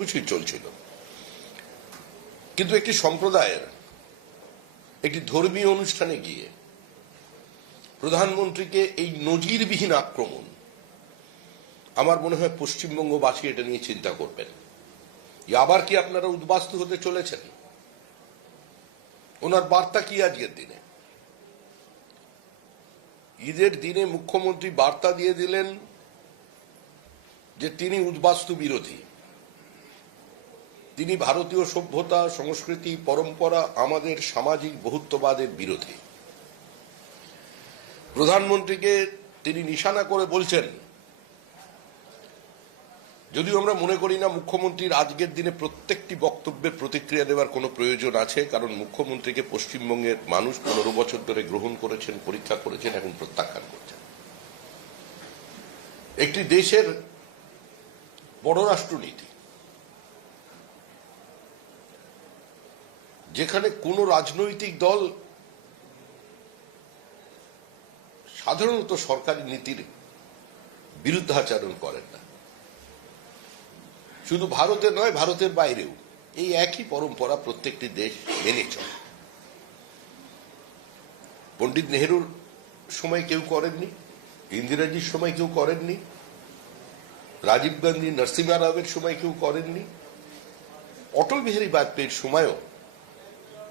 কিছুই চলছিল, কিন্তু একটি সম্প্রদায়ের একটি ধর্মীয় অনুষ্ঠানে গিয়ে প্রধানমন্ত্রীকে এই নজিরবিহীন আক্রমণ, আমার মনে হয় পশ্চিমবঙ্গবাসী এটা নিয়ে চিন্তা করবেন। আবার কি আপনারা উদ্বাস্তু হতে চলেছেন? ওনার বার্তা কি আজকের দিনে? ঈদের দিনে মুখ্যমন্ত্রী বার্তা দিয়ে দিলেন যে তিনি উদ্বাস্তু বিরোধী, তিনি ভারতীয় সভ্যতা, সংস্কৃতি, পরম্পরা, আমাদের সামাজিক বহুত্ববাদের বিরোধী। প্রধানমন্ত্রীকে তিনি নিশানা করে বলছেন, যদিও আমরা মনে করি না মুখ্যমন্ত্রীর আজকের দিনে প্রত্যেকটি বক্তব্যের প্রতিক্রিয়া দেওয়ার কোনো প্রয়োজন আছে, কারণ মুখ্যমন্ত্রীকে পশ্চিমবঙ্গের মানুষ 15 বছর ধরে গ্রহণ করেছেন, পরীক্ষা করেছেন, এখন প্রত্যাখ্যান করছেন। একটি দেশের পররাষ্ট্রনীতি যেখানে কোন রাজনৈতিক দল সাধারণত সরকারি নীতির বিরুদ্ধাচরণ করেন না, শুধু ভারতে নয় ভারতের বাইরেও এই একই পরম্পরা প্রত্যেকটি দেশ মেনে চলে। পণ্ডিত নেহরুর সময় কেউ করেননি, ইন্দিরাজির সময় কেউ করেননি, রাজীব গান্ধী, নরসিংহ রাওয়ের সময় কেউ করেননি, অটল বিহারী বাজপেয়ীর সময়ও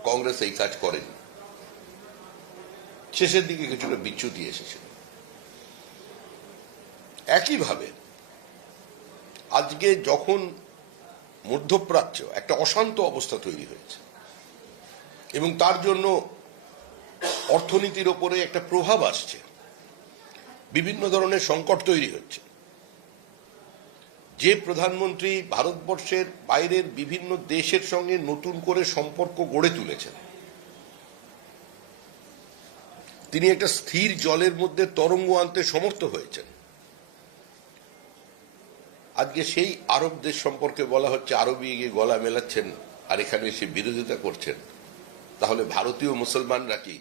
কংগ্রেস এই কাজ করেনি। শেষের দিকে কিছুটা বিচ্যুতি এসেছিল। একইভাবে আজকে যখন মধ্যপ্রাচ্য একটা অশান্ত অবস্থা তৈরি হয়েছে এবং তার জন্য অর্থনীতির ওপরে একটা প্রভাব আসছে, বিভিন্ন ধরনের সংকট তৈরি হচ্ছে, যে প্রধানমন্ত্রী ভারতবর্ষের বাইরের বিভিন্ন দেশের সঙ্গে নতুন করে সম্পর্ক গড়ে তুলেছেন, তিনি একটা স্থির জলের মধ্যে তরঙ্গ আনতে সমর্থ হয়েছেন। আজকে সেই আরব দেশ সম্পর্কে বলা হচ্ছে আরবি গিয়ে গলা মেলাচ্ছেন আর এখানে এসে বিরোধিতা করছেন, তাহলে ভারতীয় মুসলমানরা কি